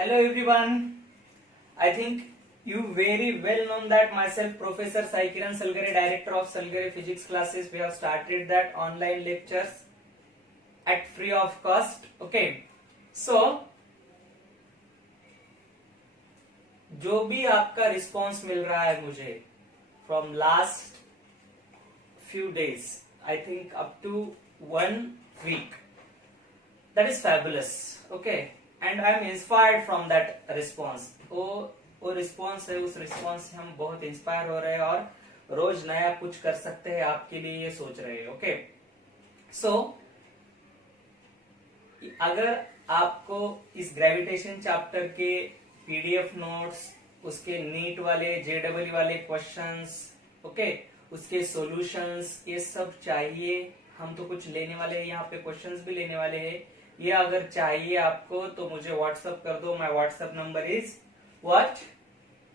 Hello everyone. I think you very well know that myself Professor Sai Kiran Salgare, Director of Salgare Physics Classes. We have started that online lectures at free of cost. Okay. So जो भी आपका response मिल रहा है मुझे from last few days, I think up to 1 week, that is fabulous. Okay, and I am inspired from that response. वो response है, उस response से हम बहुत इंस्पायर हो रहे हैं और रोज नया कुछ कर सकते हैं आपके लिए ये सोच रहे हैं. ओके, सो अगर आपको इस ग्रेविटेशन चैप्टर के पीडीएफ नोट्स, उसके नीट वाले जेडबल वाले क्वेश्चंस, ओके, उसके सॉल्यूशंस, ये सब चाहिए. हम तो कुछ लेने वाले हैं, यहाँ पे क्वेश्चंस भी लेने वाले हैं. ये अगर चाहिए आपको तो मुझे व्हाट्सएप कर दो. My WhatsApp number is what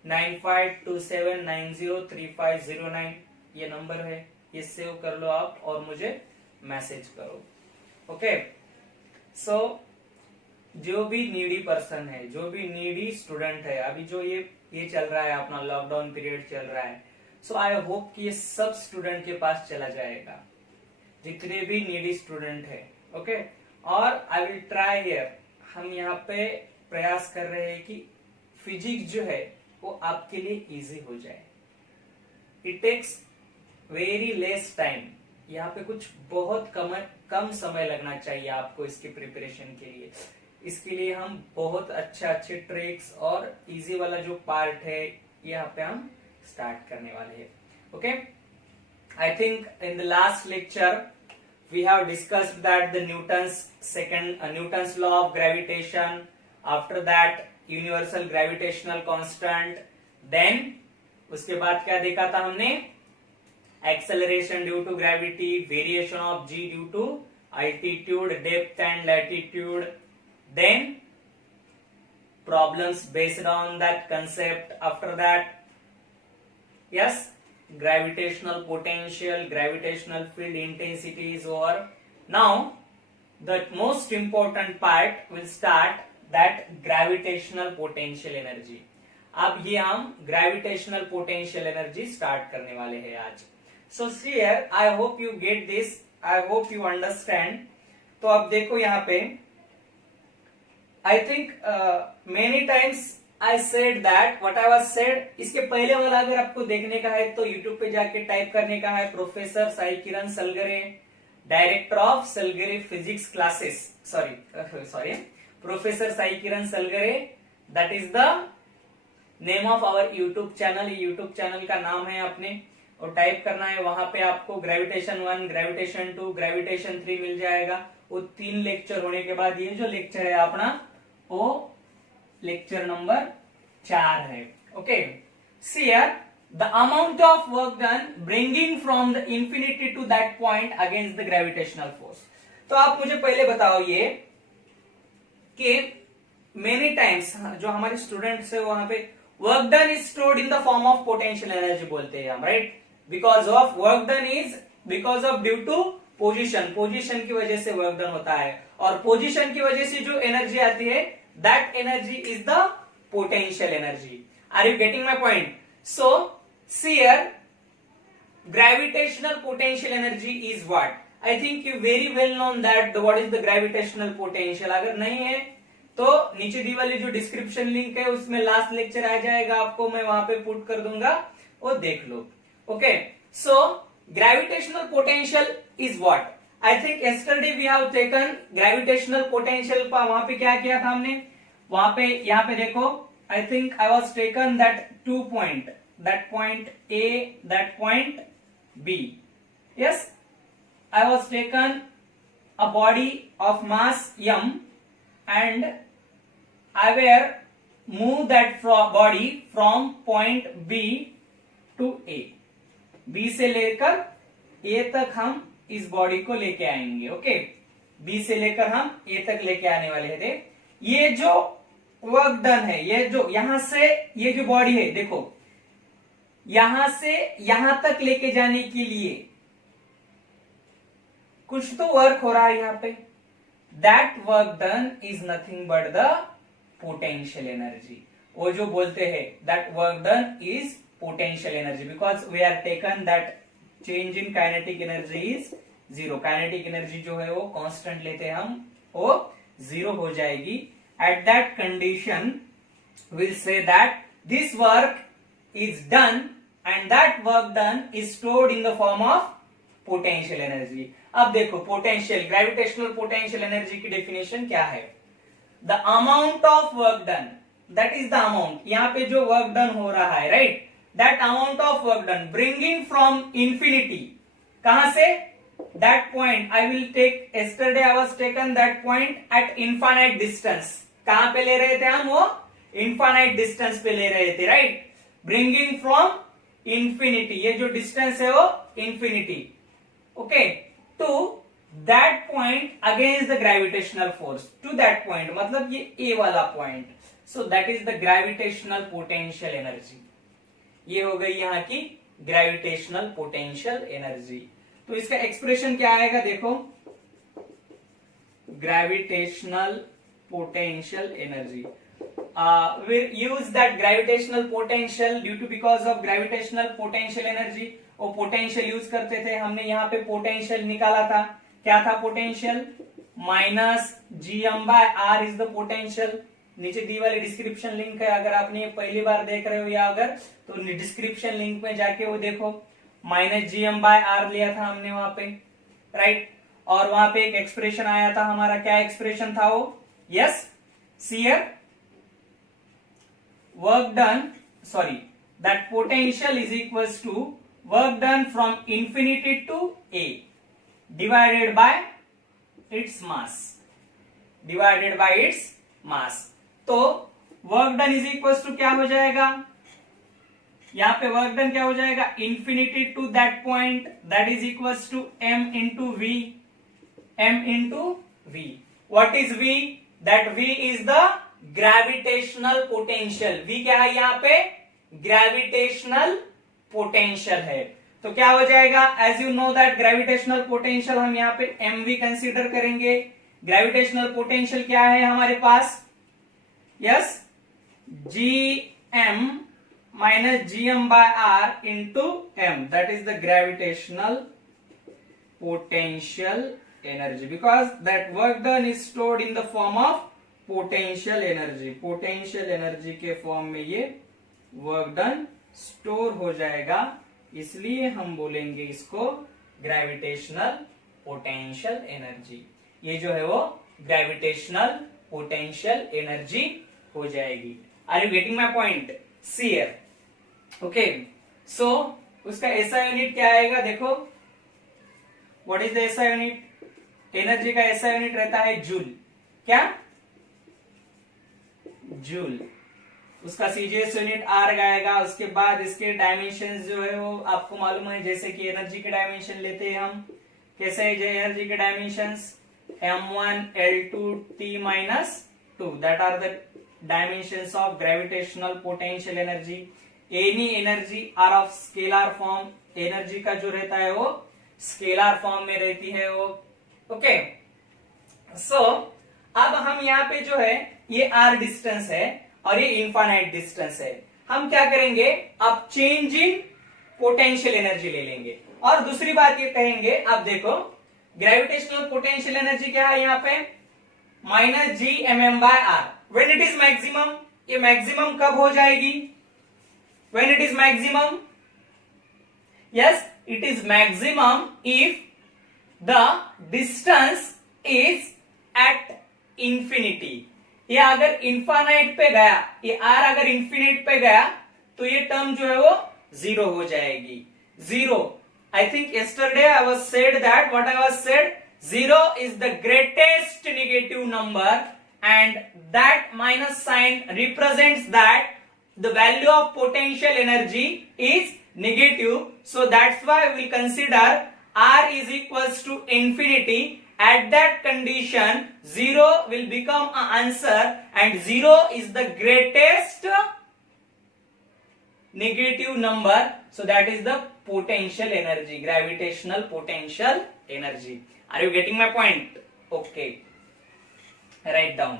9527903509. ये नंबर है, ये सेव कर लो आप और मुझे मैसेज करो. ओके, सो जो भी नीडी पर्सन है, जो भी नीडी स्टूडेंट है, अभी जो ये चल रहा है, अपना लॉकडाउन पीरियड चल रहा है, सो आई होप कि ये सब स्टूडेंट के पास चला जाएगा, जितने भी नीडी स्टूडेंट है. ओके, और आई विल ट्राई हियर. हम यहाँ पे प्रयास कर रहे हैं कि फिजिक्स जो है वो आपके लिए इजी हो जाए. It takes very less time. यहाँ पे कुछ बहुत कम समय लगना चाहिए आपको इसके प्रिपरेशन के लिए. इसके लिए हम बहुत अच्छे ट्रिक्स और इजी वाला जो पार्ट है यहाँ पे हम स्टार्ट करने वाले हैं. Okay, I think in the last lecture we have discussed that the Newton's law of gravitation, after that universal gravitational constant, then उसके बाद क्या देखा था हमने, acceleration due to gravity, variation of g due to altitude, depth and latitude, then problems based on that concept. After that, yes, gravitational potential, gravitational field intensity is over. Now the most important part will start, that gravitational potential energy. अब ये हम gravitational potential energy start करने वाले हैं आज. So see here, I hope you get this, I hope you understand. तो अब देखो यहाँ पे, I think many times I said that what I was said. इसके पहले वाला अगर आपको देखने का है तो YouTube पे जाके टाइप करने का है professor Sai Kiran Salgare, director of Salgare physics classes. Sorry professor Sai Kiran Salgare, that is the name of our YouTube channel. YouTube channel का नाम है अपने, और टाइप करना है. वहां पे आपको ग्रेविटेशन 1, ग्रेविटेशन 2, ग्रेविटेशन 3 मिल जाएगा. वो 3 लेक्चर होने के बाद ये जो लेक्चर है अपना, वो लेक्चर नंबर 4 है. Okay, see here, the amount of work done bringing from the infinity to that point against the gravitational force. तो आप मुझे पहले बताओ ये कि मेनी टाइम्स जो हमारे स्टूडेंट्स है वहां पे work done is stored in the form of potential energy बोलते हैं हम, right? Because of work done is because of due to position की वजह से वर्क डन होता है, और पोजिशन की वजह से जो एनर्जी आती है, that energy is the potential energy. Are you getting my point? So see here, gravitational potential energy is what? I think you very well known that what is the gravitational potential. अगर नहीं है तो नीचे दी वाली जो description link है उसमें last lecture आ जाएगा, आपको मैं वहां पे पुट कर दूंगा, वो देख लो. Okay, so gravitational potential is what? I think yesterday we have taken gravitational potential. वहां पे क्या किया था हमने, वहां पे यहाँ पे देखो, I think I was taken that 2 point, that point A, that point B. Yes, I was taken a body of mass m and I were move that body from point B to A. B से लेकर A तक हम इस body को लेके आएंगे. Okay, B से लेकर हम ए तक लेके आने वाले थे. ये जो वर्क डन है, ये जो यहां से ये जो बॉडी है, देखो यहां से यहां तक लेके जाने के लिए कुछ तो वर्क हो रहा है यहाँ पे. That work done is nothing but the potential energy. वो जो बोलते हैं that work done is potential energy because we are taken that change in kinetic energy is zero. Kinetic energy जो है वो कांस्टेंट लेते हैं हम, वो जीरो हो जाएगी। At that condition will say that this work is done and that work done is stored in the form of potential energy. अब देखो पोटेंशियल ग्रेविटेशनल पोटेंशियल एनर्जी की डेफिनेशन क्या है? The amount of work done, that is the amount, यहाँ पे जो work done हो रहा है, right, that amount of work done bringing from infinity, कहां से? That point I will take, yesterday I was taken that point eight infinite distance. कहां पे ले रहे थे हम? वो इनफाइनाइट डिस्टेंस पे ले रहे थे, राइट। ब्रिंगिंग फ्रॉम इंफिनिटी, ये जो डिस्टेंस है वो infinity, okay, to that point against the gravitational force, to that point मतलब ये ए वाला point. So that is the gravitational potential energy. ये हो गई यहाँ की ग्रेविटेशनल पोटेंशियल एनर्जी। तो इसका एक्सप्रेशन क्या आएगा? देखो, gravitational potential energy, we use that gravitational potential due to because of gravitational potential energy। वो पोटेंशियल यूज करते थे, हमने यहाँ पे पोटेंशियल निकाला था। क्या था potential? Minus gm/r is the potential. नीचे दी वाली डिस्क्रिप्शन लिंक है, अगर आपने ये पहली बार देख रहे हो या अगर, तो डिस्क्रिप्शन लिंक में जाके वो देखो, माइनस gm/r लिया था हमने वहां पे, राइट। और वहां पे एक एक्सप्रेशन आया था हमारा, क्या एक्सप्रेशन था वो? Yes, see here work done, sorry, that potential is equals to work done from infinity to a divided by its mass, divided by its mass। तो work done is equals to क्या हो जाएगा? यहाँ पे work done क्या हो जाएगा? infinity to that point, that is equals to m into v, m into v। what is v? that v is the gravitational potential. v क्या है यहाँ पे? ग्रेविटेशनल पोटेंशियल है। तो क्या हो जाएगा? As you know that gravitational potential हम यहाँ पे mv कंसीडर करेंगे। ग्रेविटेशनल पोटेंशियल क्या है हमारे पास? Yes, gm minus gm/r into m, that is the gravitational potential energy because that work done is stored in the form of potential energy. Potential energy के form में ये work done store हो जाएगा, इसलिए हम बोलेंगे इसको ग्रेविटेशनल पोटेंशियल एनर्जी। ये जो है वो ग्रेविटेशनल पोटेंशियल एनर्जी हो जाएगी। Are you getting my point? See here, okay. So उसका ऐसा यूनिट क्या आएगा? देखो, what is the SI unit? Energy का ऐसा यूनिट रहता है जूल। क्या? जूल। उसका सीजीएस यूनिट आर आएगा। उसके बाद इसके डायमेंशन जो है वो आपको मालूम है, जैसे कि एनर्जी के डायमेंशन लेते हैं हम। कैसे है जो एनर्जी के dimensions? m1 l2 t minus 2, that are the dimensions of gravitational potential energy। any energy are of scalar form, energy का जो रहता है वो स्केलर फॉर्म में रहती है वो, ओके। सो अब हम यहाँ पे जो है ये r डिस्टेंस है और ये इनफाइनाइट डिस्टेंस है। हम क्या करेंगे? अब चेंज इन पोटेंशियल एनर्जी ले लेंगे। और दूसरी बात ये कहेंगे, अब देखो ग्रेविटेशनल पोटेंशियल एनर्जी क्या है यहाँ पे? Minus gmm/r। When it is maximum, ये मैक्सिमम कब हो जाएगी? When it is maximum, yes, it is maximum if the distance is at infinity. ये अगर इनफाइनाइट पे गया, ये r अगर इंफिनिट पे गया तो ये टर्म जो है वो जीरो हो जाएगी। Zero, I think yesterday I was said that, what I was said, zero is the greatest negative number and that minus sign represents that the value of potential energy is negative, so that's why we consider r is equals to infinity। at that condition 0 will become an answer and 0 is the greatest negative number, so that is the potential energy, gravitational potential energy। are you getting my point? okay, write down।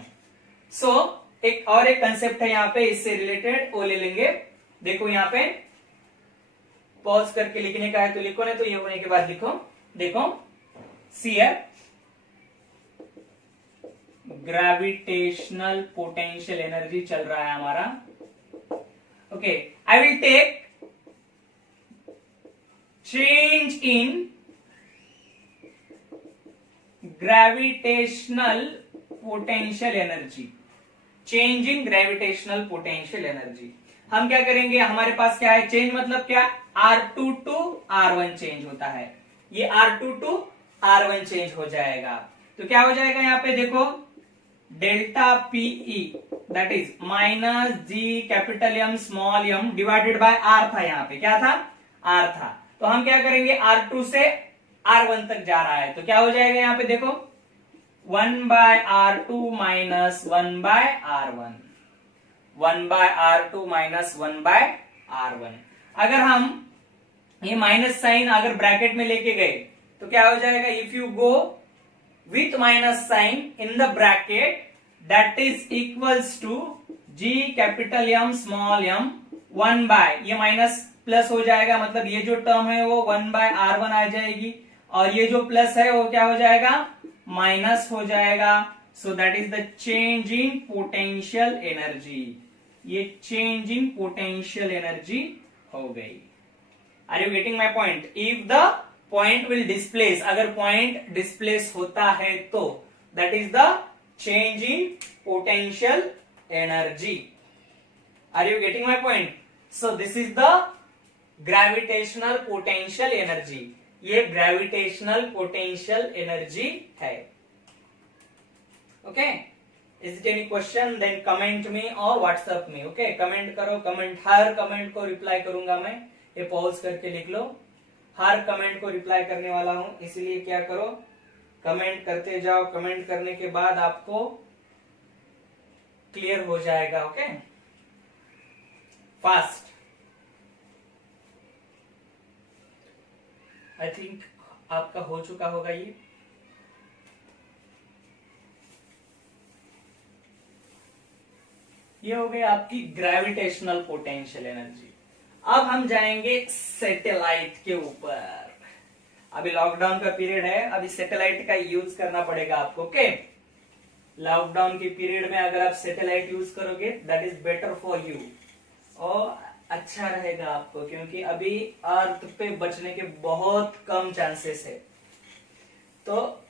so एक और एक concept है यहाँ पे इससे related, वो ले लेंगे। देखो यहाँ पे पॉज करके लिखने का है तो लिखो, नहीं तो ये होने के बाद लिखो। देखो सीयर ग्रेविटेशनल पोटेंशियल एनर्जी चल रहा है हमारा। Okay, I will take change in gravitational potential energy, change in gravitational potential energy. हम क्या करेंगे, हमारे पास क्या है, चेंज मतलब क्या, R2 टू R1 चेंज होता है, ये R2 टू R1 चेंज हो जाएगा। तो क्या हो जाएगा यहाँ पे देखो, delta PE that is minus G capital M small M divided by R था, यहाँ पे क्या था, आर था। तो हम क्या करेंगे, R2 से R1 तक जा रहा है, तो क्या हो जाएगा यहाँ पे देखो 1/R2 minus 1/R1, 1/R2 minus 1/R1। अगर हम ये माइनस साइन अगर ब्रैकेट में लेके गए तो क्या हो जाएगा, if you go with minus sign in the bracket that is equals to G capital M small M 1 by, ये माइनस प्लस हो जाएगा, मतलब ये जो टर्म है वो 1/R1 आ जाएगी, और ये जो प्लस है वो क्या हो जाएगा, माइनस हो जाएगा। So that is the change in potential energy, ये चेंज इन पोटेंशियल एनर्जी हो गई। Are you getting my point? If the point will displace, अगर पॉइंट डिस्प्लेस होता है तो that is the change in potential energy. Are you getting my point? So this is the gravitational potential energy, ये gravitational potential energy है। Okay, is it any question? Then comment me और WhatsApp में। Okay, comment करो, comment, हर comment को reply करूंगा मैं, ये pause करके लिख लो, हर कमेंट को रिप्लाई करने वाला हूं, इसलिए क्या करो, कमेंट करते जाओ, कमेंट करने के बाद आपको क्लियर हो जाएगा। Okay, fast. आई थिंक आपका हो चुका होगा ये हो गई आपकी ग्रेविटेशनल पोटेंशियल एनर्जी। अब हम जाएंगे सैटेलाइट के ऊपर। अभी लॉकडाउन का पीरियड है, अभी सैटेलाइट का यूज करना पड़ेगा आपको। ओके, लॉकडाउन के पीरियड में अगर आप सैटेलाइट यूज करोगे that is better for you, और अच्छा रहेगा आपको, क्योंकि अभी अर्थ पे बचने के बहुत कम चांसेस है। तो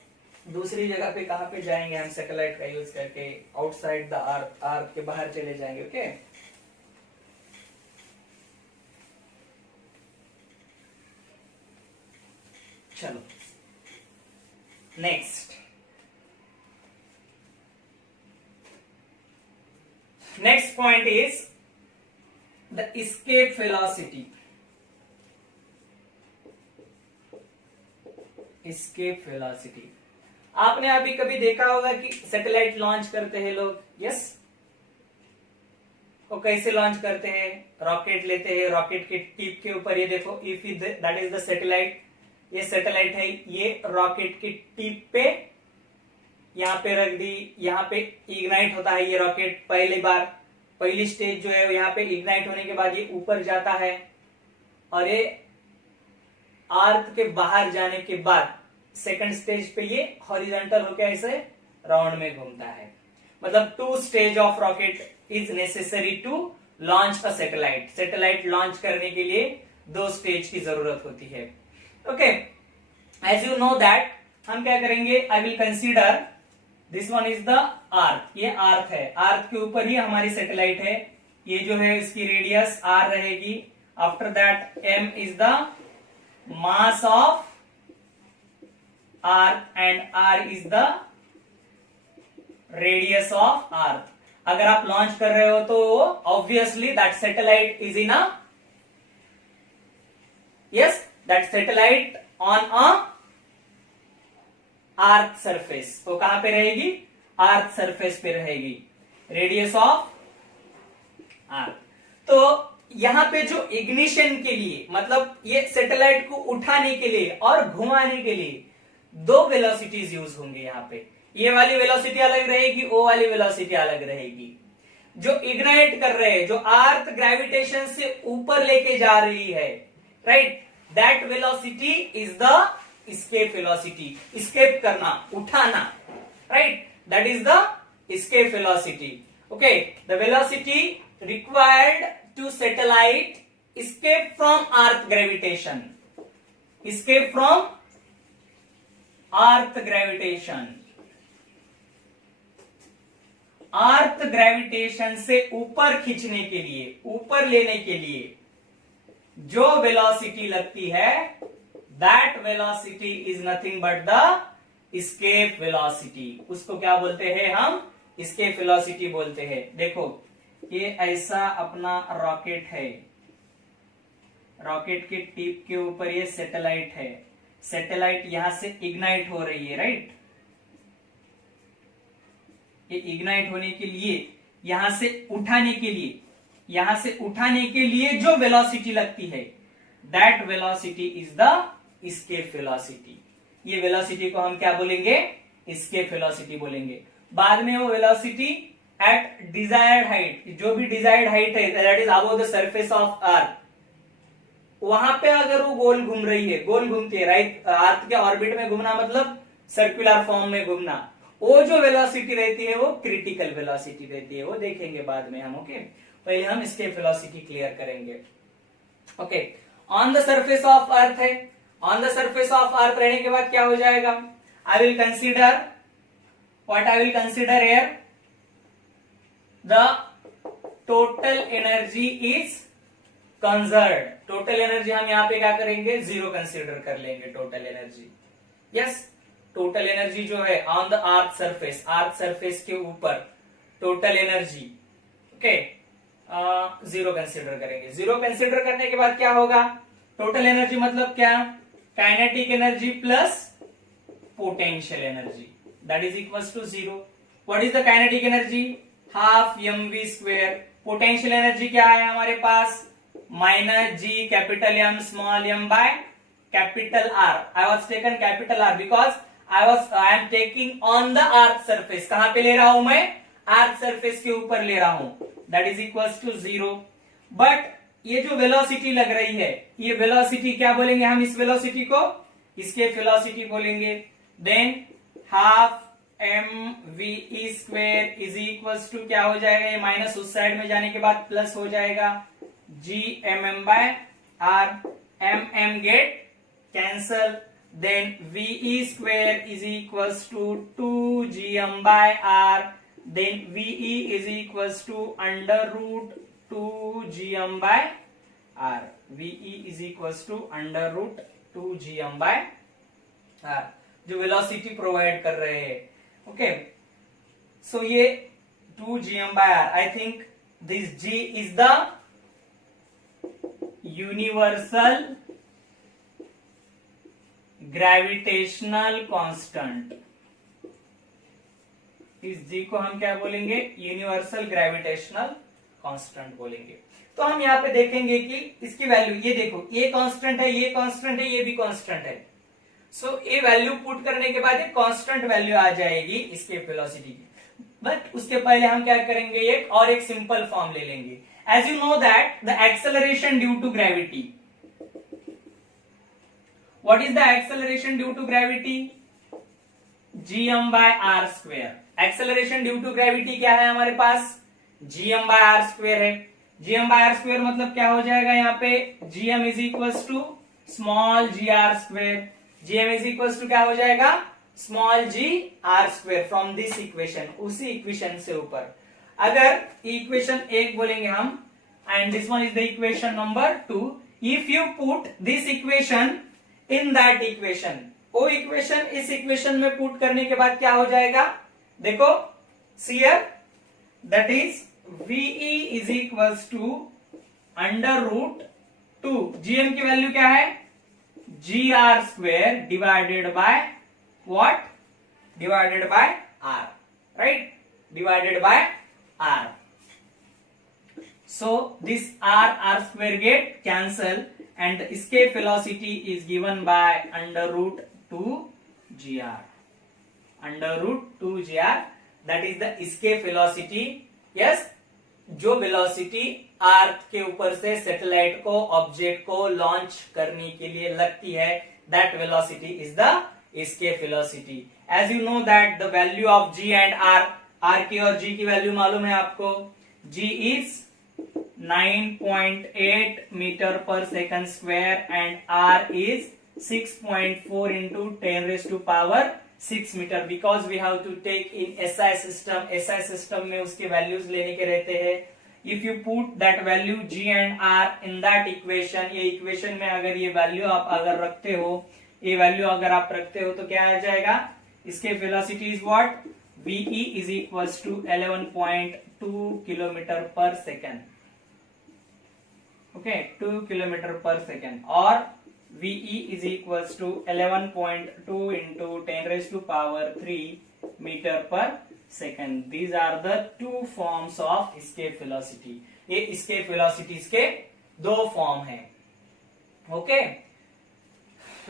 दूसरी जगह पे कहां पे जाएंगे हम सैटेलाइट का यूज करके, आउटसाइड द अर्थ, अर्थ के बाहर चले जाएंगे। ओके, चलो next point is the escape velocity. Escape velocity, आपने अभी कभी देखा होगा कि सैटेलाइट लॉन्च करते हैं लोग, यस, वो कैसे लॉन्च करते हैं, रॉकेट लेते हैं, रॉकेट के टिप के ऊपर ये देखो, if that is the satellite, ये सैटेलाइट है, ये रॉकेट की टिप पे यहाँ पे रख दी, यहाँ पे इग्नाइट होता है ये रॉकेट, पहली स्टेज जो है यहाँ पे इग्नाइट होने के बाद ये ऊपर जाता है, और ये अर्थ के बाहर जाने के बाद सेकंड स्टेज पे ये हॉरिजॉन्टल होकर ऐसे राउंड में घूमता है। मतलब 2 stage of rocket is necessary to launch a satellite. Satellite launch करने के लिए 2 स्टेज की जरूरत होती है। Okay, as you know that हम क्या करेंगे, I will consider this one is the earth, ये अर्थ है, अर्थ के ऊपर ही हमारी सैटेलाइट है, ये जो है इसकी रेडियस r रहेगी। After that m is the mass of earth and r is the radius of earth. अगर आप लॉन्च कर रहे हो तो obviously that satellite is in a, yes, that satellite on a earth surface, तो कहां पे रहेगी, अर्थ सरफेस पे रहेगी, रेडियस ऑफ अर्थ। तो यहां पे जो इग्निशन के लिए, मतलब ये सैटेलाइट को उठाने के लिए और घुमाने के लिए 2 वेलोसिटीज यूज होंगे। यहाँ पे ये वाली वेलोसिटी अलग रहेगी, वो वाली वेलोसिटी अलग रहेगी। जो इग्नाइट कर रहे हैं, जो अर्थ ग्रेविटेशन से ऊपर लेके जा रही है, right, that velocity is the escape velocity. escape करना, उठाना, right, that is the escape velocity. Okay, the velocity required to satellite escape from earth gravitation, escape from earth gravitation, earth gravitation से ऊपर खींचने के लिए, ऊपर लेने के लिए जो वेलोसिटी लगती है, that velocity is nothing but the escape velocity. उसको क्या बोलते हैं हम? escape velocity बोलते हैं. देखो, ये ऐसा अपना रॉकेट है, रॉकेट के टिप के ऊपर ये सैटेलाइट है, सैटेलाइट यहां से इग्नाइट हो रही है, राइट, ये इग्नाइट होने के लिए, यहां से उठाने के लिए, यहां से उठाने के लिए जो वेलोसिटी लगती है, that velocity is the escape velocity. ये वेलोसिटी को हम क्या बोलेंगे? escape velocity बोलेंगे. बाद में वो वेलोसिटी एट डिजायर्ड हाइट, जो भी डिजायर्ड हाइट है, that is above the surface of अर्थ, वहां पे अगर वो गोल घूम रही है, गोल घूमती है, राइट, अर्थ के ऑर्बिट में घूमना मतलब सर्कुलर फॉर्म में घूमना, वो जो वेलोसिटी रहती है वो क्रिटिकल वेलोसिटी रहती है, वो देखेंगे बाद में हम. ओके, पहले हम escape velocity क्लियर करेंगे. Okay, on the surface of earth है, on the surface of earth रहने के बाद क्या हो जाएगा? I will consider, what I will consider here, the total energy is conserved. Total energy हम यहां पे क्या करेंगे? 0 कंसिडर कर लेंगे total energy. Yes, total energy जो है ऑन द अर्थ सरफेस के ऊपर टोटल एनर्जी, ओके, 0 कंसिडर करेंगे. 0 कंसिडर करने के बाद क्या होगा? टोटल एनर्जी मतलब क्या? Kinetic energy plus potential energy, that is equals to 0. What is the kinetic energy? Half mv square. Potential energy क्या है हमारे पास? Minus G capital M small M by capital R. I was taken capital R because I am taking on the earth surface. कहां पे ले रहा हूं मैं? अर्थ सरफेस के ऊपर ले रहा हूं, that is equals to 0. But ये जो वेलोसिटी लग रही है, ये वेलोसिटी क्या बोलेंगे हम? इस वेलोसिटी को escape velocity बोलेंगे. Then half M V E square is equals to क्या हो जाएगा? ये माइनस उस साइड में जाने के बाद प्लस हो जाएगा, G M M by R. M M get cancel. Then VE square is equals to 2gm by R. then VE is equals to under root 2gm by R. VE is equals to under root 2gm by R, जो velocity provide कर रहे हैं. Okay, so ये 2gm by R, I think this G is the universal gravitational constant. इस जी को हम क्या बोलेंगे? यूनिवर्सल ग्रेविटेशनल कांस्टेंट बोलेंगे. तो हम यहाँ पे देखेंगे कि इसकी वैल्यू, ये देखो, ये कांस्टेंट है, ये कांस्टेंट है, ये भी कांस्टेंट है. सो ये वैल्यू पुट करने के बाद एक कांस्टेंट वैल्यू आ जाएगी escape velocity की. बट उसके पहले हम क्या करेंगे? एक सिंपल फॉर्म ले लेंगे. As you know that the acceleration due to gravity, what is the acceleration due to gravity? gm by r square. Acceleration due to gravity क्या है हमारे पास? gm by r स्क्वेयर है. gm by r स्क्वेयर मतलब क्या हो जाएगा यहाँ पे? gm is equals to small G R square. gm is equals to क्या हो जाएगा? Small G R square from this equation. उसी इक्वेशन से ऊपर अगर इक्वेशन 1 बोलेंगे हम, and this one is the equation number 2. If you put this equation in that equation, वो इक्वेशन इस इक्वेशन में पुट करने के बाद क्या हो जाएगा? देखो, see here, that is VE is equals to under root 2. GM की वैल्यू क्या है? GR square divided by what? Divided by R, right, divided by R. So this R square get cancel and the escape velocity is given by under root 2gr. Under root 2gr, that is the escape velocity. Yes, जो velocity अर्थ के ऊपर से satellite को object को launch करने के लिए लगती है, that velocity is the escape velocity. As you know that the value of G and R, R की और जी की वैल्यू मालूम है आपको, G is 9.8 meter per second square and R is 6.4 into 10 raised to power 6 meter, because we have to take in SI system. SI system में उसके values लेने के रहते हैं। If you put that value ji and R in that equation, ये equation में अगर ये वैल्यू आप अगर रखते हो, ये वैल्यू अगर आप रखते हो तो क्या आ जाएगा, इसके velocity is what, VE is equals to 11.2 kilometer per second. Okay, 2 kilometer per second, और VE is equals to 11.2 into 10 raised to power 3 meter per second. These are the two forms of escape velocity. ये escape velocities के दो form हैं। Okay,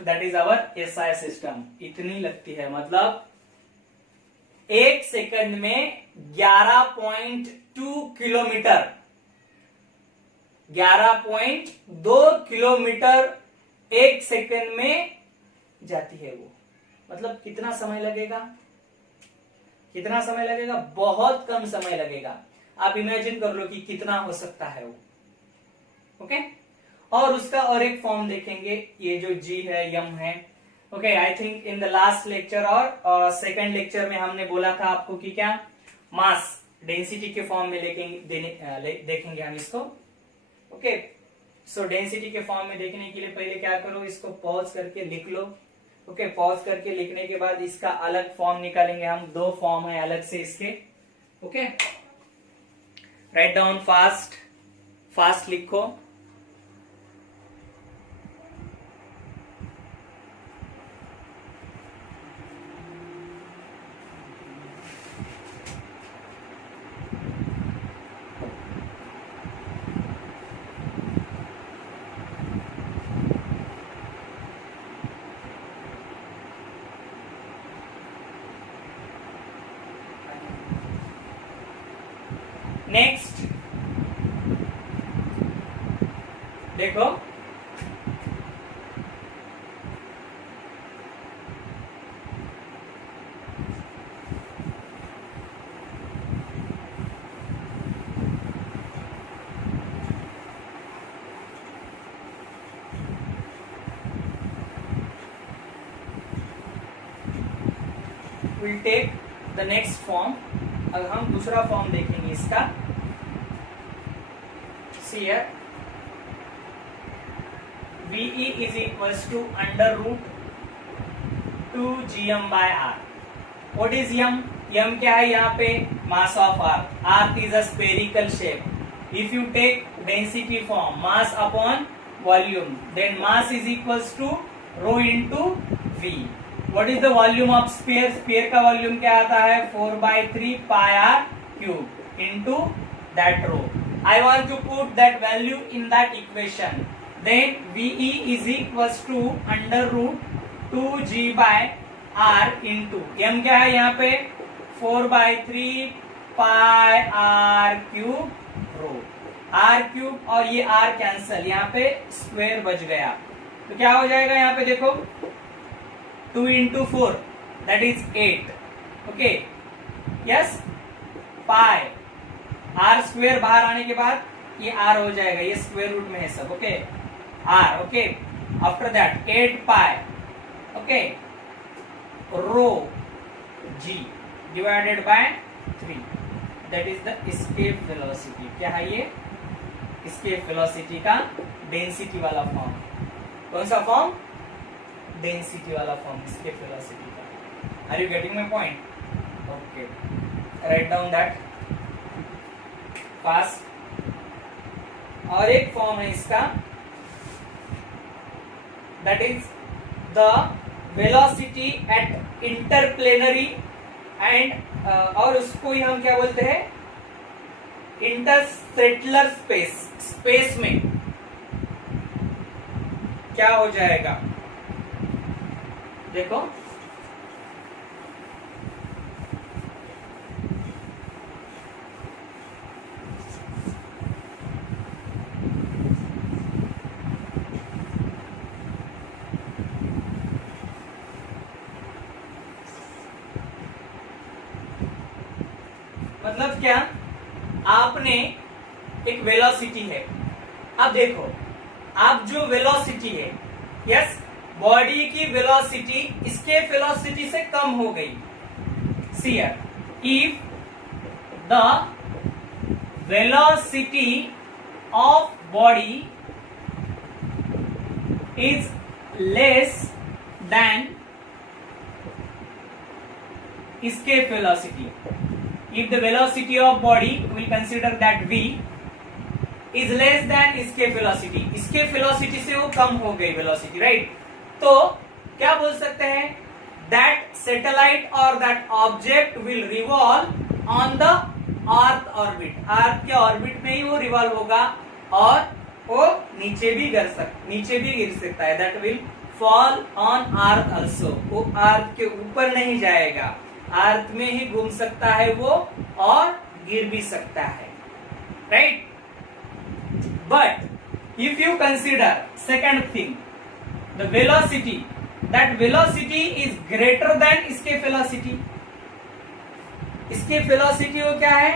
that is our SI system। इतनी लगती है, मतलब 1 second में 11.2 किलोमीटर, 11.2 किलोमीटर 1 सेकंड में जाती है वो। मतलब कितना समय लगेगा, कितना समय लगेगा, बहुत कम समय लगेगा। आप इमेजिन कर लो कि कितना हो सकता है वो। ओके, और उसका और एक फॉर्म देखेंगे, ये जो जी है, यम है। Okay, I think in the last lecture और सेकंड लेक्चर में हमने बोला था आपको कि क्या, मास डेंसिटी के फॉर्म में देखेंगे हम इसको। ओके, सो डेंसिटी के फॉर्म में देखने के लिए पहले क्या करो, इसको पॉज करके लिख लो। ओके, पॉज करके लिखने के बाद इसका अलग फॉर्म निकालेंगे हम, दो फॉर्म है अलग से इसके। Okay, right down fast, fast लिखो। नेक्स्ट देखो, we'll take the next form। अब हम दूसरा फॉर्म देखेंगे इसका। See here, VE is equals to under root 2 gm by r। What is m? m क्या है यहाँ पे, mass of earth। earth is a spherical shape। if you take density form, mass upon volume, then mass is equals to rho into v। What is the volume of sphere? sphere का volume क्या आता है, 4/3 pi r cube into that rho। I want to put that value in that equation, then VE is equals to under root 2g by r into m क्या है यहाँ पे, 4/3 pi r cube rho। r cube और ये r cancel, यहाँ पे square बच गया, तो क्या हो जाएगा यहाँ पे देखो, 2 into 4 that is 8। Okay, yes, pi R square बाहर आने के बाद ये आर हो जाएगा, ये स्क्वायर रूट में है सब। Okay, R. Okay, after that 8 pi, okay, rho G divided by 3, that is the escape velocity. क्या है ये, एस्केप वेलोसिटी का डेंसिटी वाला फॉर्म। कौन सा फॉर्म, डेंसिटी वाला फॉर्म एस्केप वेलोसिटी का। Are you getting my point? Okay, right down that fast. और एक फॉर्म है इसका, that is the velocity at interplanetary and और उसको ही हम क्या बोलते हैं, इंटरस्टेलर स्पेस। स्पेस में क्या हो जाएगा देखो, मतलब क्या, आपने एक वेलोसिटी है, अब देखो आप जो वेलोसिटी है, यस, बॉडी की वेलोसिटी इसके वेलोसिटी से कम हो गई. See if the velocity of body is less than escape velocity. If the velocity of body, we will consider that v is less than escape velocity. escape velocity से वो कम हो गई velocity, right? तो क्या बोल सकते हैं, that satellite or that object will revolve on the earth orbit. earth के orbit में ही वो revolve होगा और वो नीचे भी गिर सकता है. That will fall on earth also. वो अर्थ के ऊपर नहीं जाएगा, अर्थ में ही घूम सकता है वो और गिर भी सकता है, right. But if you consider second thing, the velocity, that velocity is greater than इसके वेलोसिटी. इसके वेलोसिटी वो क्या है,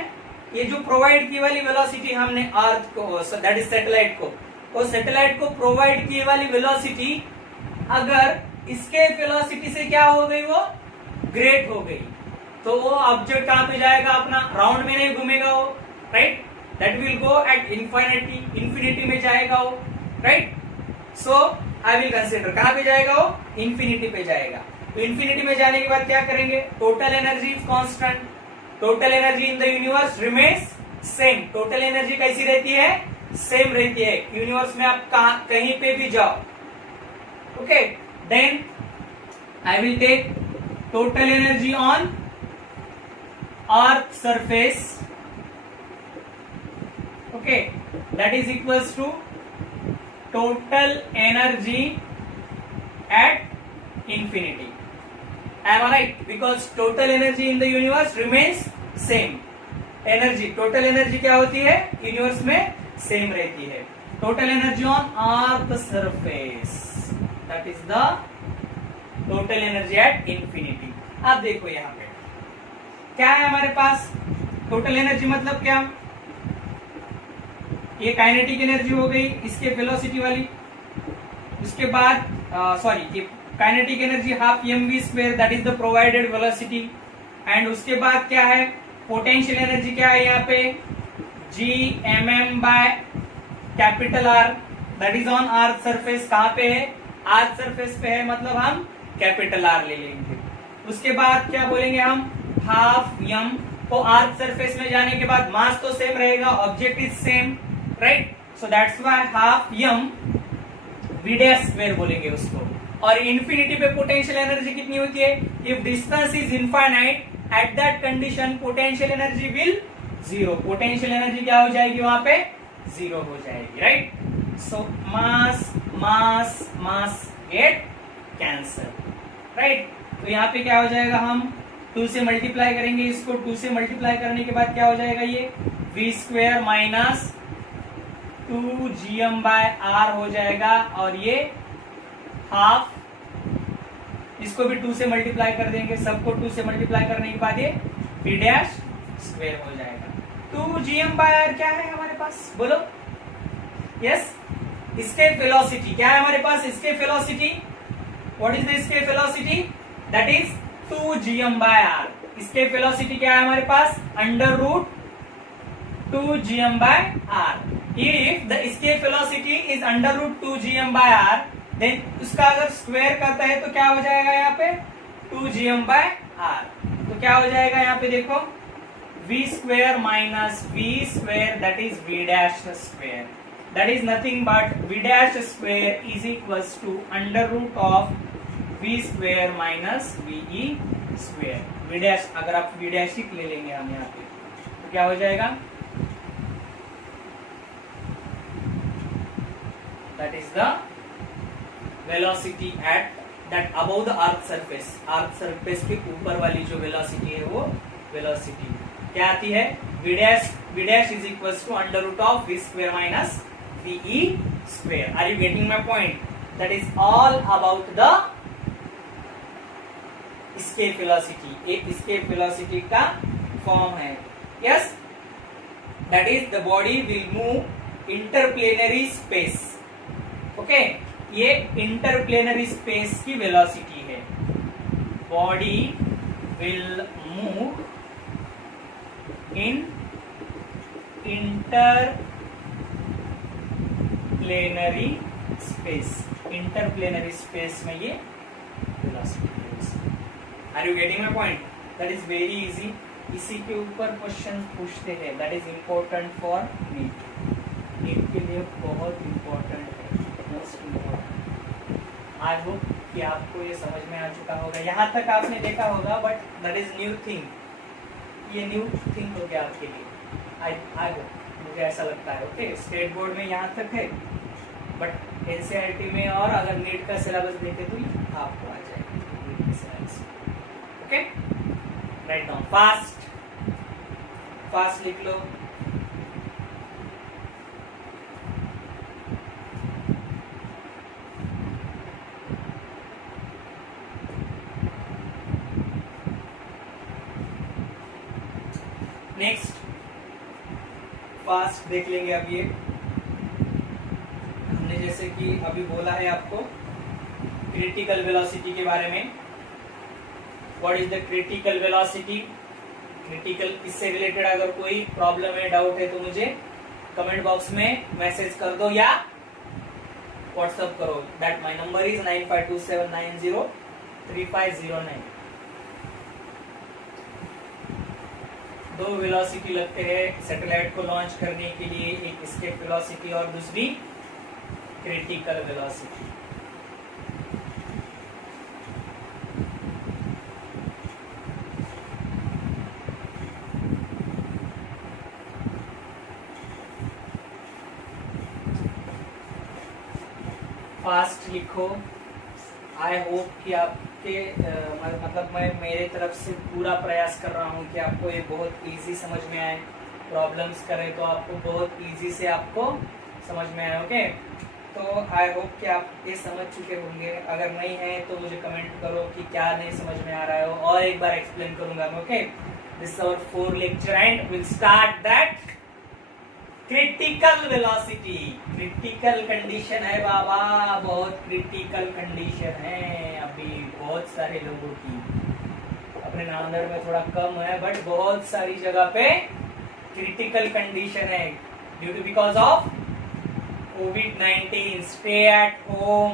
ये जो प्रोवाइड की वाली वेलोसिटी हमने अर्थ को, दैट इज सैटेलाइट को, वो सैटेलाइट को प्रोवाइड की वाली वेलोसिटी अगर इसके वेलोसिटी से क्या हो गई, वो ग्रेट हो गई, तो वो ऑब्जेक्ट कहां पे जाएगा, अपना राउंड में नहीं घूमेगा वो, right. That will go at infinity में जाएगा वो, right. So I will consider कहां पे जाएगा वो, इंफिनिटी पे जाएगा. तो इंफिनिटी में जाने के बाद क्या करेंगे, total energy is constant. Total energy in the universe remains same. Total energy कैसी रहती है, सेम रहती है यूनिवर्स में, आप कहीं पे भी जाओ. Okay, then I will take total energy on earth surface. Okay, that is equals to total energy at infinity. Am I right? Because total energy in the universe remains same. Energy, total energy क्या होती है, universe में same रहती है. Total energy on Earth surface, that is the total energy at infinity. अब देखो यहाँ पे क्या है हमारे पास, टोटल एनर्जी मतलब क्या, ये काइनेटिक एनर्जी हो गई इसके वेलोसिटी वाली. उसके बाद sorry, kinetic energy half mv square, that is the provided velocity. And उसके बाद क्या है, पोटेंशियल एनर्जी क्या है यहाँ पे, gmm by capital R, that is on earth surface. कहाँ पे है, अर्थ सरफेस पे है, मतलब हम कैपिटल R ले लेंगे. उसके बाद क्या बोलेंगे हम, हाफ m. तो अर्थ सरफेस में जाने के बाद मास तो सेम रहेगा, object is same, right. So that's why half m v dash square बोलेंगे उसको. और इंफिनिटी पे पोटेंशियल एनर्जी कितनी होती है, if distance is infinite, eight that condition potential energy will zero. Potential energy क्या हो जाएगी, वहां पे जीरो हो जाएगी, राइट. सो मास मास मास गेट कैंसल, राइट. तो यहाँ पे क्या हो जाएगा, हम 2 से मल्टीप्लाई करेंगे इसको. 2 से मल्टीप्लाई करने के बाद क्या हो जाएगा, ये v square minus 2gm by r हो जाएगा. और ये हाफ, इसको भी 2 से मल्टीप्लाई कर देंगे, सबको 2 से मल्टीप्लाई करने के बाद ये v डैश स्क्वायर हो जाएगा. 2gm बाय r क्या है हमारे पास, बोलो. यस, escape velocity क्या है हमारे पास, escape velocity. What is the escape velocity? That is 2gm by r. escape velocity क्या है हमारे पास, under root 2gm by r. If the escape velocity is under root 2gm by r, then उसका अगर square करता है तो क्या हो जाएगा यहाँ पे 2gm by r. तो क्या हो जाएगा यहाँ पे देखो, v square minus v square, that is v dash square. That is nothing but v dash square is equals to under root of v square minus ve square. v dash अगर आप v dash ही ले लेंगे हम यहाँ पे तो क्या हो जाएगा, that is the velocity at that above the earth surface. earth surface के ऊपर वाली जो velocity है वो velocity क्या आती है, v dash is equals to under root of v square minus ve square. Are you getting my point? That is all about the escape velocity. एक escape velocity का फॉर्म है. Yes, that is the body will move interplanary space. Okay, ये interplanary space की velocity है. Body will move in interplanary space. Interplanary space में ये velocity है. Are you getting my point? That is very easy. इसी के ऊपर question पूछते हैं. That is important for NEET. NEET के लिए बहुत important है, most important. I hope कि आपको ये समझ में आ चुका होगा. यहाँ तक आपने देखा होगा, but that is new thing. ये न्यू थिंग हो गया आपके लिए. I hope, मुझे ऐसा लगता है. ओके, स्टेट बोर्ड में यहाँ तक है, बट एनसीईआरटी में और अगर नीट का सिलेबस देखे तो आपको आ जाएगा. ओके, राइट डाउन फास्ट लिख लो. नेक्स्ट फास्ट देख लेंगे. अब ये हमने जैसे कि अभी बोला है आपको क्रिटिकल वेलोसिटी के बारे में. What is the critical velocity? Critical इससे रिलेटेड अगर कोई प्रॉब्लम है, डाउट है, तो मुझे कमेंट बॉक्स में मैसेज कर दो या व्हाट्सएप करो. That my number is 9527903509. दो वेलोसिटी लगते हैं सैटेलाइट को लॉन्च करने के लिए. एक एस्केप वेलोसिटी और दूसरी क्रिटिकल वेलोसिटी. फास्ट लिखो. आई होप कि आपके मतलब मैं मेरे तरफ से पूरा प्रयास कर रहा हूँ कि आपको ये बहुत इजी समझ में आए. प्रॉब्लम्स करें तो आपको बहुत इजी से आपको समझ में आए. ओके, तो आई होप कि आप ये समझ चुके होंगे. अगर नहीं है तो मुझे कमेंट करो कि क्या नहीं समझ में आ रहा है, और एक बार एक्सप्लेन करूंगा मैं. Okay, this is our 4 lecture and will start that critical velocity. Critical condition है बाबा, बहुत क्रिटिकल कंडीशन है अभी बहुत सारे लोगों की. अपने नामदार में थोड़ा कम है, बट बहुत सारी जगह पे क्रिटिकल कंडीशन है ड्यू टू बिकॉज ऑफ कोविड-19. Stay at home.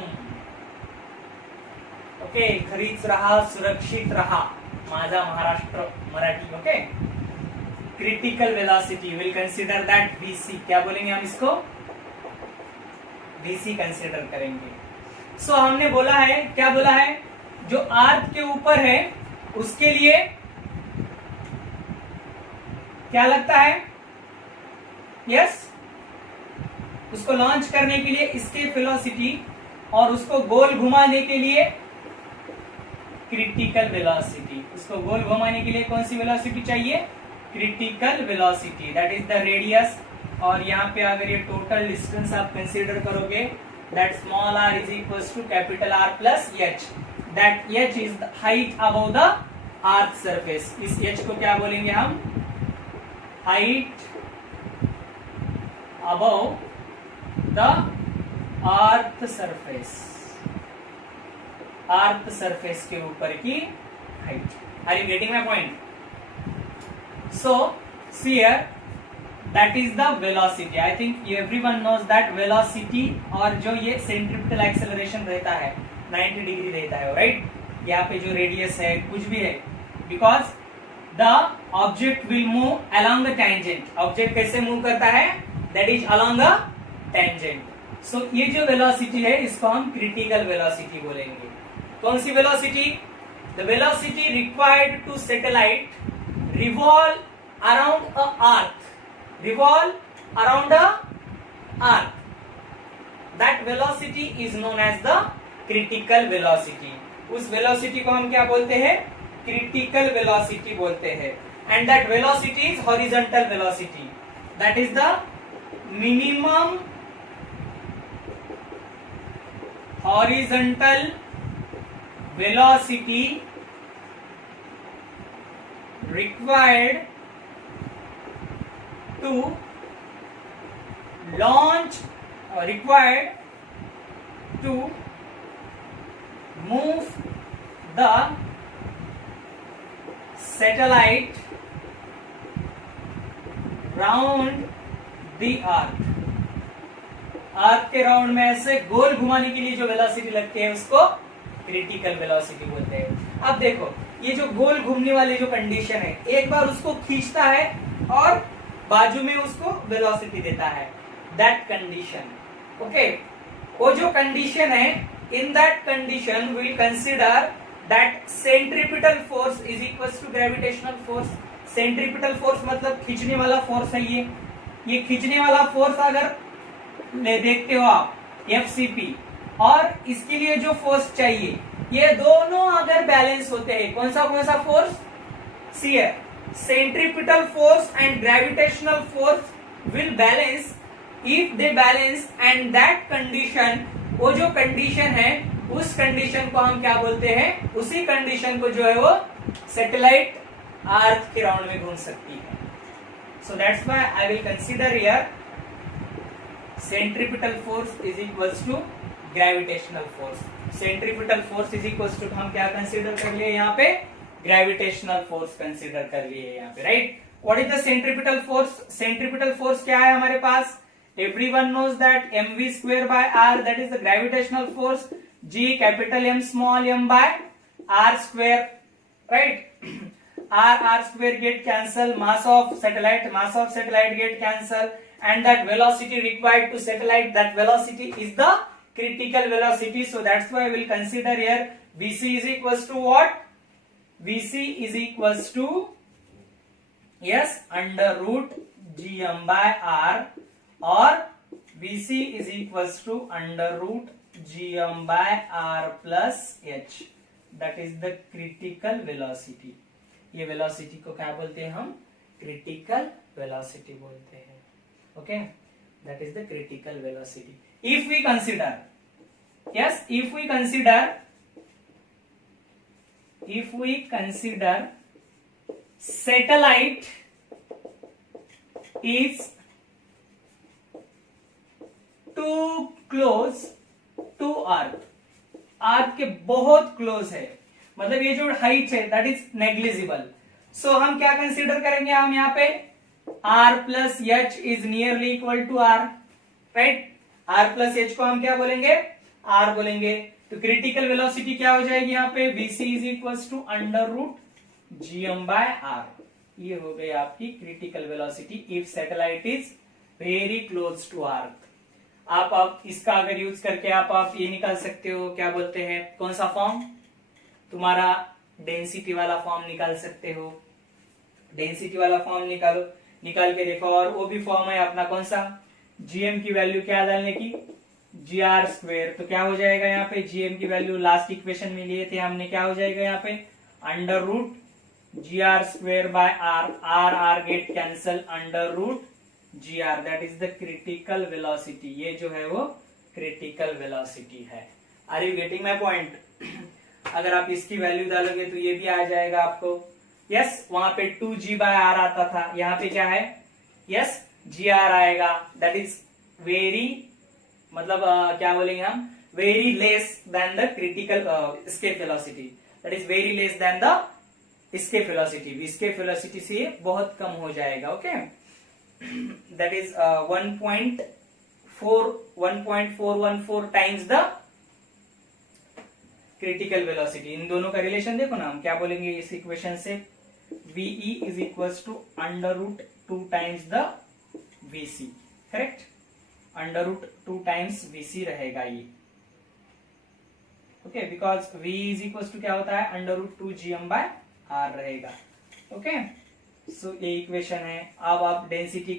ओके, घरीच रहा, सुरक्षित रहा. माझा Maharashtra Marathi. Okay, critical velocity will consider that VC. क्या बोलेंगे हम इसको? VC कंसिडर करेंगे. सो हमने बोला है, क्या बोला है, जो अर्थ के ऊपर है उसके लिए क्या लगता है? यस, उसको लॉन्च करने के लिए इसके वेलोसिटी और उसको गोल घुमाने के लिए क्रिटिकल वेलोसिटी. उसको गोल घुमाने के लिए कौन सी वेलोसिटी चाहिए? Critical velocity. That is the radius. और यहाँ पे अगर ये टोटल डिस्टेंस आप कंसीडर करोगे, that small r is equals to capital R plus h. That h is the height above the earth surface. इस h को क्या बोलेंगे हम? Height above the earth surface. Earth surface के ऊपर की height. Are you getting my point? So, see here, that is the velocity. I think everyone knows that velocity. और जो ये centripetal acceleration रहता है 90 डिग्री रहता है, राइट? यहाँ पे जो रेडियस है कुछ भी है, because the object will move along the tangent. Object कैसे मूव करता है? That is along a tangent. So ये जो velocity है इसको हम critical velocity बोलेंगे. कौन सी velocity? The velocity required to satellite revolve around a earth. Revolve around a earth. That velocity is known as the critical velocity. उस velocity को हम क्या बोलते हैं? Critical velocity बोलते हैं. And that velocity is horizontal velocity. That is the minimum horizontal velocity required to launch required to move the satellite round the earth. अर्थ के round में ऐसे गोल घुमाने के लिए जो वेलोसिटी लगती है उसको क्रिटिकल वेलोसिटी बोलते हैं। अब देखो ये जो गोल घूमने वाली जो कंडीशन है, एक बार उसको खींचता है और बाजू में उसको वेलोसिटी देता है, दैट कंडीशन। ओके, वो जो कंडीशन है, in that condition we will consider that centripetal force is equal to gravitational force. Centripetal force मतलब खींचने वाला फोर्स है। ये खींचने वाला फोर्स अगर देखते हो आप एफसीपी, और इसके लिए जो फोर्स चाहिए, ये दोनों अगर बैलेंस होते हैं, कौन सा फोर्स, सी है, centripetal force and gravitational force will balance if they balance, and that condition, वो जो कंडीशन है उस कंडीशन को हम क्या बोलते हैं, उसी कंडीशन को जो है वो सैटेलाइट अर्थ के राउंड में घूम सकती है। So that's why I will consider here centripetal force is equals to gravitational force. Centripetal force is equals to हम क्या कंसीडर कर लिए यहाँ पे, ग्रेविटेशनल फोर्स कंसीडर कर लिए यहाँ पे, right. What is the centripetal force? Centripetal force क्या है हमारे पास, everyone knows that mv square by r, that is the gravitational force, g capital M small m by r square, right? r square get cancel, mass of satellite get cancel, and that velocity required to satellite, that velocity is the critical velocity. So that's why we will consider here vc is equals to what, vc is equals to, yes, under root gm by r, or vc is equals to under root gm by r plus h, that is the critical velocity. ये velocity को क्या बोलते हैं हम, critical velocity बोलते हैं। Okay, that is the critical velocity. If we consider, yes, if we consider satellite is too close to earth, अर्थ के बहुत क्लोज है, मतलब ये जो हाइट है दैट इज नेग्लिजिबल। सो हम क्या कंसीडर करेंगे, हम यहाँ पे r plus H is nearly equal to r, right. r plus H को हम क्या बोलेंगे, r बोलेंगे। तो क्रिटिकल वेलोसिटी क्या हो जाएगी यहाँ पे, vc is equal to under root gm बाय r। ये हो गई आपकी critical velocity if satellite is very close to earth. आप इसका अगर यूज करके आप ये निकाल सकते हो, क्या बोलते हैं, कौन सा फॉर्म, तुम्हारा डेंसिटी वाला फॉर्म निकाल सकते हो। डेंसिटी वाला फॉर्म निकाल के देखो, और वो भी फॉर्म है अपना कौन सा, जीएम की वैल्यू क्या डालने की, जी आर स्क्वेयर। तो क्या हो जाएगा यहाँ पे, जीएम की वैल्यू लास्ट इक्वेशन में लिए थे हमने, क्या हो जाएगा यहाँ पे, under root G R square by R, R get cancel, under root G R, that is the critical velocity. ये जो है वो क्रिटिकल वेलोसिटी है। Are you getting my point? अगर आप इसकी वैल्यू डालोगे तो ये भी आ जाएगा आपको, यस, वहां पे 2g बाय आर आता था, यहाँ पे क्या है, यस, जी आर आएगा, दैट इज वेरी, मतलब क्या बोलेंगे हम, very less than the critical escape velocity, that is very less than the escape velocity. Escape velocity से बहुत कम हो जाएगा। Okay, that is 1.414 times the critical velocity। इन दोनों का रिलेशन देखो ना, हम क्या बोलेंगे इस इक्वेशन से, VE is equals to under root 2 times the VC, correct, under root 2 times VC रहेगा ये। ओके, because V is equals to क्या होता है, under root 2 GM by R रहेगा। ओके, सो ये इक्वेशन है। अब आप डेंसिटी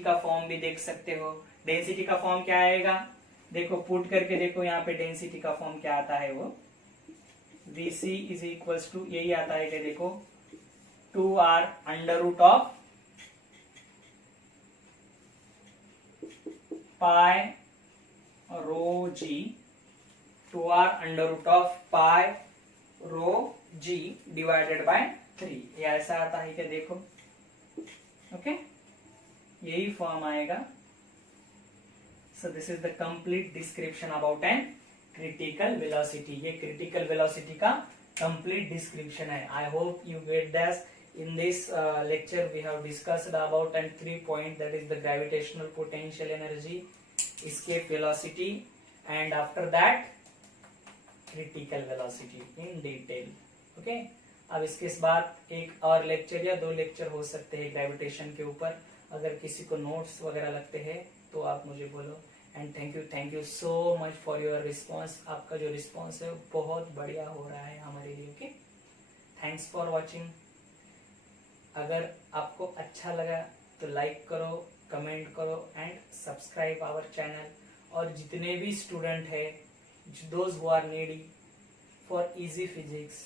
का फॉर्म भी देख सकते हो। डेंसिटी का फॉर्म क्या आएगा, देखो पुट करके देखो यहाँ पे डेंसिटी का फॉर्म क्या आता है, वो Vc इज इक्वल्स टू यही आता है कि देखो 2r under root of pi rho G, 2r under root of pi rho G divided by 3, ये ऐसा आता है क्या, देखो। ओके, यही फॉर्म आएगा. So this is the complete description about an critical velocity. ये critical velocity का complete description है. I hope you get that. In this lecture we have discussed about and 3 points, that is the gravitational potential energy, escape velocity, and after that critical velocity in detail. Okay. अब इसके बाद एक और lecture या 2 lecture हो सकते हैं gravitation के ऊपर. अगर किसी को नोट्स वगैरह लगते हैं तो आप मुझे बोलो. And thank you so much for your response. आपका जो रिस्पॉन्स है बहुत बढ़िया हो रहा है हमारे लिए. Okay, thanks for watching. अगर आपको अच्छा लगा तो लाइक करो, कमेंट करो एंड सब्सक्राइब आवर चैनल. और जितने भी स्टूडेंट है, those who are needy for easy physics,